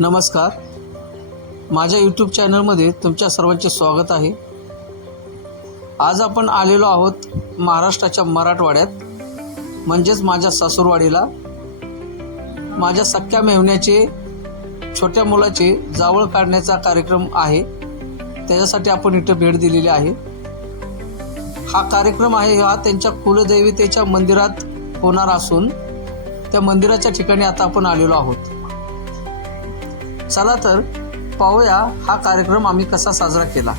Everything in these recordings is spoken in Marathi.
नमस्कार. माझ्या यूट्यूब चॅनलमध्ये तुमच्या सर्वांचे स्वागत आहे. आज आपण आलेलो आहोत महाराष्ट्राच्या मराठवाड्यात म्हणजेच माझ्या सासूरवाडीला. माझ्या सख्या मेहण्याचे छोट्या मुलाचे जावळ काढण्याचा कार्यक्रम आहे. त्याच्यासाठी आपण इथं भेट दिलेली आहे. हा कार्यक्रम आहे हा त्यांच्या कुलदैवतेच्या मंदिरात होणार असून त्या मंदिराच्या ठिकाणी आता आपण आलेलो आहोत. चला तर पाहूया हा कार्यक्रम आम्ही कसा साजरा केला.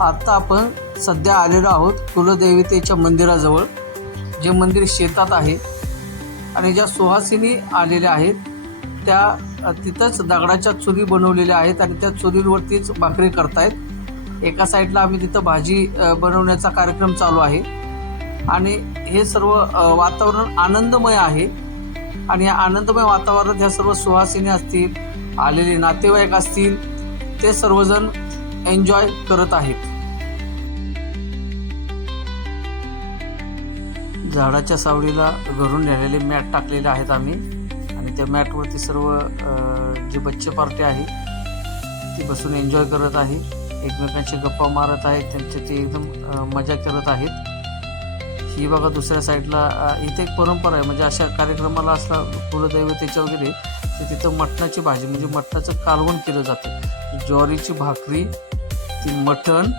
आता आपण सध्या आलेलो आहोत कुलदेवतेच्या मंदिराजवळ जे मंदिर शेतात आहे. आणि ज्या सुहासिनी आलेल्या आहेत त्या तिथंच दगडाच्या चुली बनवलेल्या आहेत आणि त्या चुलींवरतीच भाकरी करतायत. एका साईडला आम्ही तिथं भाजी बनवण्याचा कार्यक्रम चालू आहे. आणि हे सर्व वातावरण आनंदमय आहे. आणि या आनंदमय वातावरणात ह्या सर्व सुहासिनी असतील आलेले नातेवाईक असतील ते सर्वजण एन्जॉय करत आहेत झाडाच्या सावलीला घरून नेलेले मॅट टाकलेले आहेत आम्ही. आणि त्या मॅटवरती सर्व जे बच्चे पार्टी आहे ती बसून एन्जॉय करत आहे. एकमेकांशी गप्पा मारत आहेत त्यांचे ते एकदम मजा करत आहेत. ही बघा दुसऱ्या साईडला इथे एक परंपरा आहे. म्हणजे अशा कार्यक्रमाला असला कुलदैवतेच्या वगैरे तर तिथं मटणाची भाजी म्हणजे मटणाचं कालवण केलं जातं. ज्वारीची भाकरी ती मटण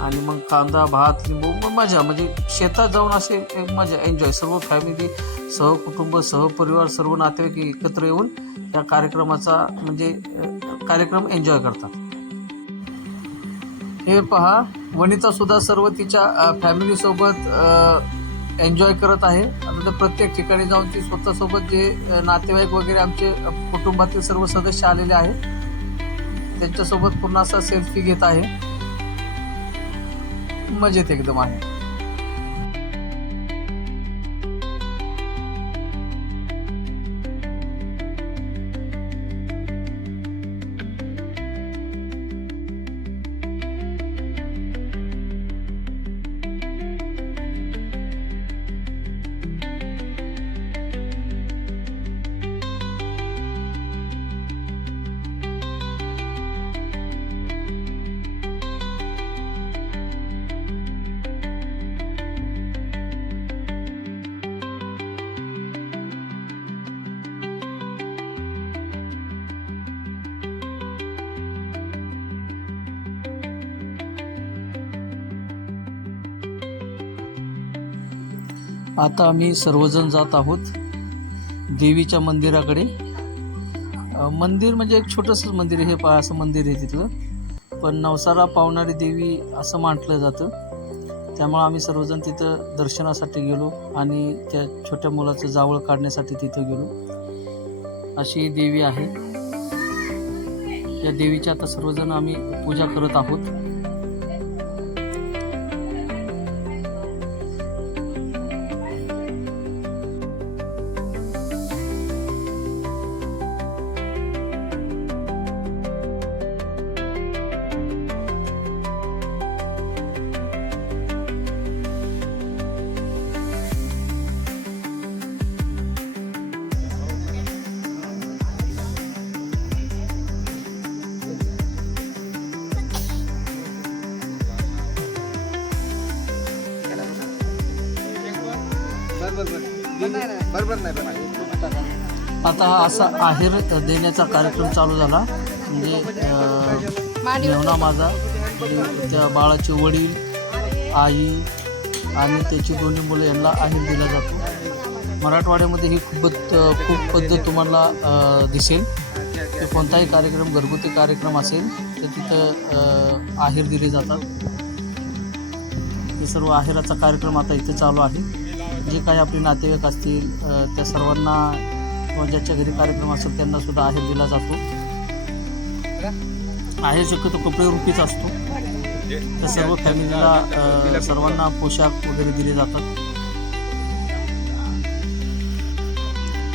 आणि मग कांदा भात लिंबू मग मजा. म्हणजे शेतात जाऊन असे एक मजा एन्जॉय सर्व फॅमिली सहकुटुंब सहपरिवार सर्व नातेवाईक एकत्र येऊन या कार्यक्रमाचा म्हणजे कार्यक्रम एन्जॉय करतात. हे पहा वनिता सुद्धा सर्व तिच्या फॅमिलीसोबत एन्जॉय करत आहे. आता तर प्रत्येक ठिकाणी जाऊन ती स्वतःसोबत जे नातेवाईक वगैरे आमचे कुटुंबातील सर्व सदस्य आलेले आहेत. त्यांच्यासोबत पुन्हा असा सेल्फी घेत आहे. मजेत एकदम आहे. आता आम्ही सर्वजण जात आहोत देवीच्या मंदिराकडे. मंदिर म्हणजे एक छोटंसं मंदिर आहे हे पहा असं मंदिर आहे तिथलं. पण नवसाला पावणारी देवी असं म्हटलं जातं. त्यामुळं आम्ही सर्वजण तिथं दर्शनासाठी गेलो आणि त्या छोट्या मुलाचं जावळ काढण्यासाठी तिथं गेलो. अशी देवी आहे. या देवीची आता सर्वजण आम्ही पूजा करत आहोत. बरोबर नाही. बरोबर आता हा असा आहेर देण्याचा कार्यक्रम चालू झाला. म्हणजे मेहुणा माझा म्हणजे त्या बाळाचे वडील आई आणि त्याची दोन्ही मुलं यांना आहेर दिला जातो. मराठवाड्यामध्ये ही खूप खूप पद्धत तुम्हाला दिसेल. की कोणताही कार्यक्रम घरगुती कार्यक्रम असेल तर तिथं आहेर दिले जातात. हे सर्व आहेराचा कार्यक्रम आता इथे चालू आहे. जे काही आपले नातेवाईक असतील त्या सर्वांना किंवा ज्याच्या घरी कार्यक्रम असेल त्यांना सुद्धा आहेर दिला जातो. आहे शक्यतो कपडे रुपीच असतो. तर सर्व फॅमिलीला सर्वांना पोशाख वगैरे दिले जातात.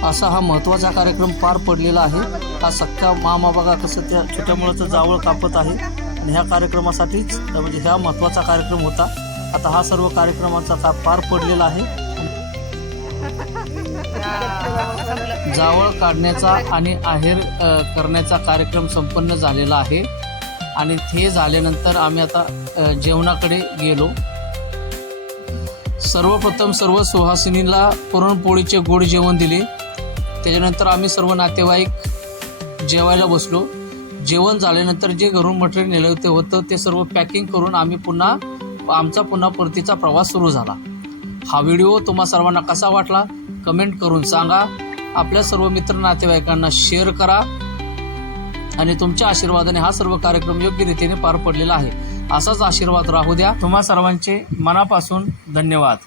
असा हा महत्त्वाचा कार्यक्रम पार पडलेला आहे. हा सख्खा मामा बघा कसं त्या छोट्या मुलाचं जावळ कापत आहे आणि ह्या कार्यक्रमासाठीच म्हणजे ह्या महत्त्वाचा कार्यक्रम होता. आता हा सर्व कार्यक्रमाचा का पार पडलेला आहे. जावळ काढण्याचा आणि आहेर करण्याचा कार्यक्रम संपन्न झालेला आहे. आणि ते झाल्यानंतर आम्ही आता जेवणाकडे गेलो. सर्वप्रथम सर्व सुहासिनीला पुरणपोळीचे गोड जेवण दिले. त्याच्यानंतर आम्ही सर्व नातेवाईक जेवायला बसलो. जेवण झाल्यानंतर जे घरून मटेरियल नेलं ते होतं ते सर्व पॅकिंग करून आम्ही पुन्हा आमचा पुन्हा परतीचा प्रवास सुरू झाला. हा व्हिडिओ तुम्हा सर्वांना कसा वाटला कमेंट करून सांगा. आपल्या सर्व मित्र नातेवाईकांना शेअर करा. आणि तुमच्या आशीर्वादाने हा सर्व कार्यक्रम योग्य रीतीने पार पडलेला आहे. असाच आशीर्वाद राहू द्या. तुम्हा सर्वांचे मनापासून धन्यवाद.